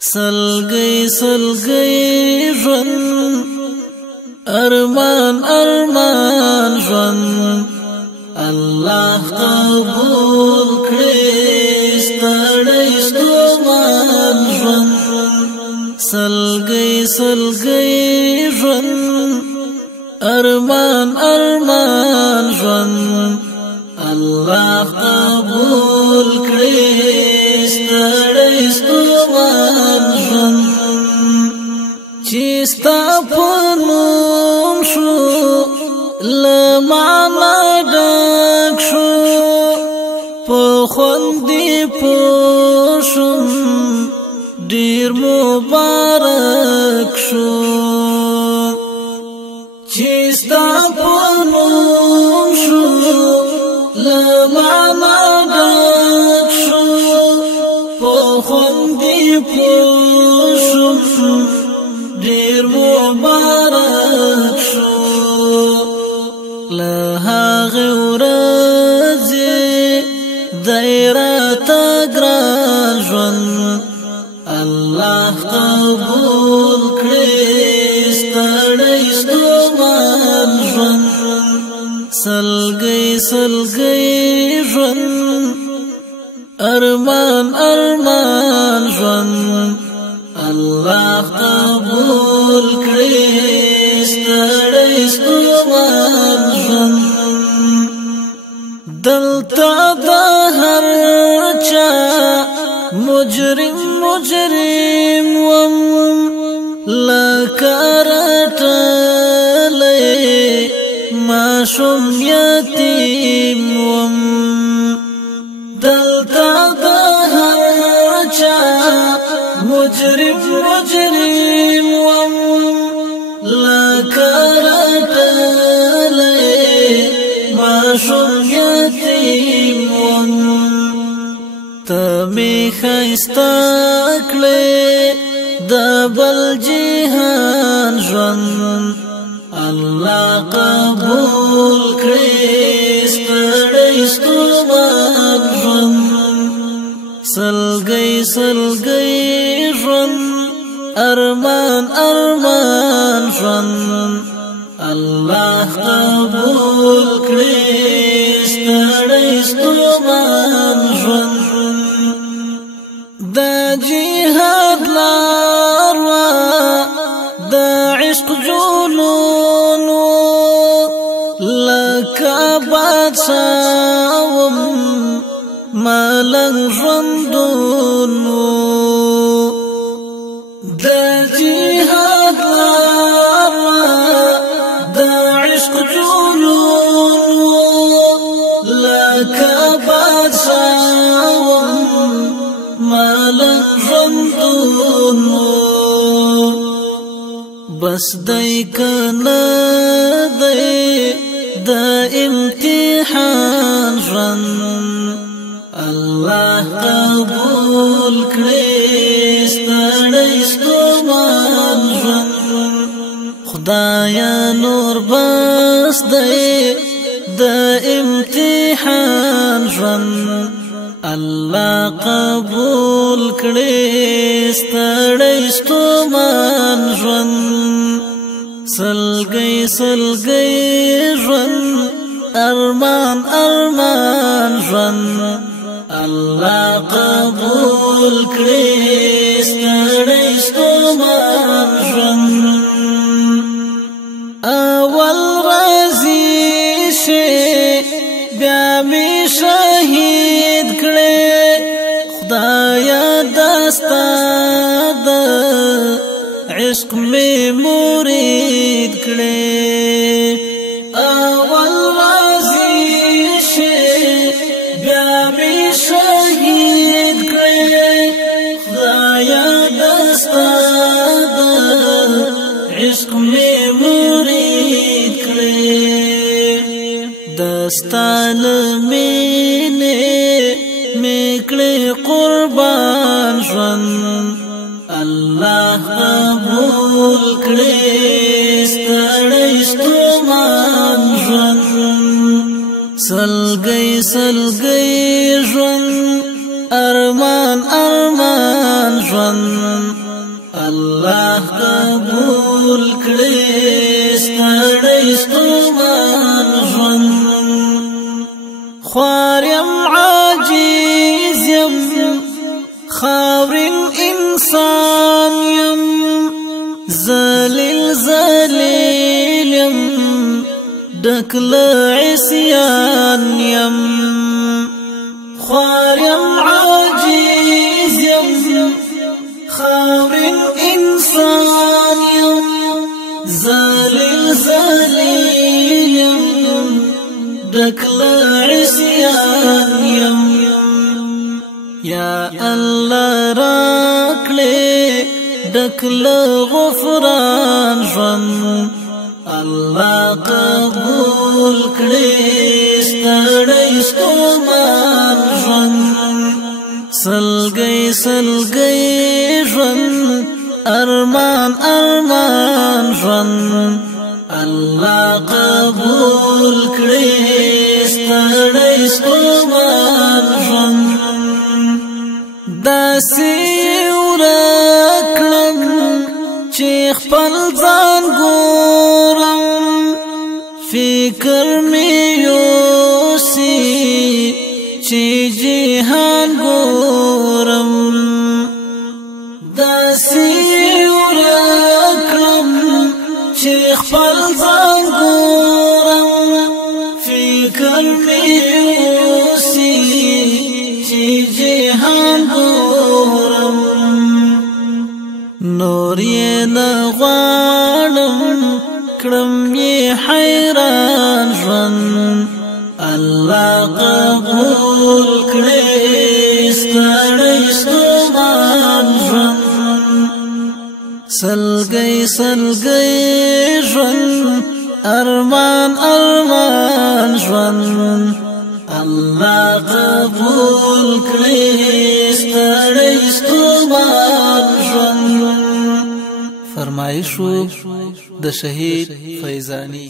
سلگی سلگی ژوند ارمان ارمان ژوند الله قبول کړي ستړی ستومان ژوند سلگی سلگی ژوند ارمان ارمان ژوند الله قبول کړي ستړی ستومان ژوند چې ستا په نوم شو له معنا ډک شو په خوند دې پوه شوم ډېر مبارک شو چې ستا په نوم شو له معنا ډک شو په خوند دې پوه شوم ډېر مبارک شو له هغې ورځې دی راته ګران ژوند الله قبول کړي ستړی ستومان ژوند سلګی سلګی ژوند ارمان ارمان ژوند الله قبول کړي ستړی ستومان ژوند دلته د هر چا مجرم مجرم وم لکه رټلی ماشوم یتیم وم دلته د هر چا مجرم مجرم وم لکه رټلی ماشوم یتیم وم ته می ښایسته کړې د بل جهان ژوند الله قبول کړي ستړی ستومان ژوند سلګی سلګی ژوند ارمان ارمان ژوند الله قبول کړي ستړی ستومان ژوند دا جهاد لاروا دا عشق جنون لکه بادشاهم ملنګ ژوندون دا جهاد لاروا دا عشق جنون لکه بادشاهم ملنګ ژوندون بس دی کنه دی د امتحان ژوند الله قبول کړي ستړی ستومان ژوند خدایا نور بس دی د امتحان ژوند الله قبول کړي ستړی ستومان ژوند سلګی سلګی ژوند ارمان ارمان ژوند الله قبول کړي ستړی ستومان ژوند اول راځي شي بیا می شهید کړي خدایا دستا د عشق می مرید کړي اول راځي شي بیا می شهید کړي خدایا دستا د عشق می مرید کړي دستان مینه میکړي قربان ژوند الله قبول کړي ستړی ستومان ژوند سلګی سلګی ژوند ارمان ارمان ژوند الله قبول کړي ستړی ستومان ژوند خوار یم عاجز یم خاورین انسان یم ذلیل ذلیل یم ډک له عصیان یم خوار یم عاجز یم خاورین انسان یم ذلیل ذلیل یم ډک له عصیان یم یا الله راکړې ډک له غفران ژوند الله قبول کړي ستړی ستومان ژوند سلګۍ سلګۍ ژوند ارمان ارمان ژوند الله قبول کړي ستړی ستومان ژوند داسې ورکړم چې خپل ځان ګورم فکر مې یوسي چې جهان ګورم داسې ورکړم چې خپل ځان ګورم فکر مې یوسي چې جهان ګورم نور یې نه غواړم کړم یې حیران ژوند الله قبول کړي ستړی ستومان ژوند سلګۍ سلګۍ ژوند ارمان ارمان ژوند الله قبول کړي ستړی ستومان ژوند فرمایشو د شهید فیضانی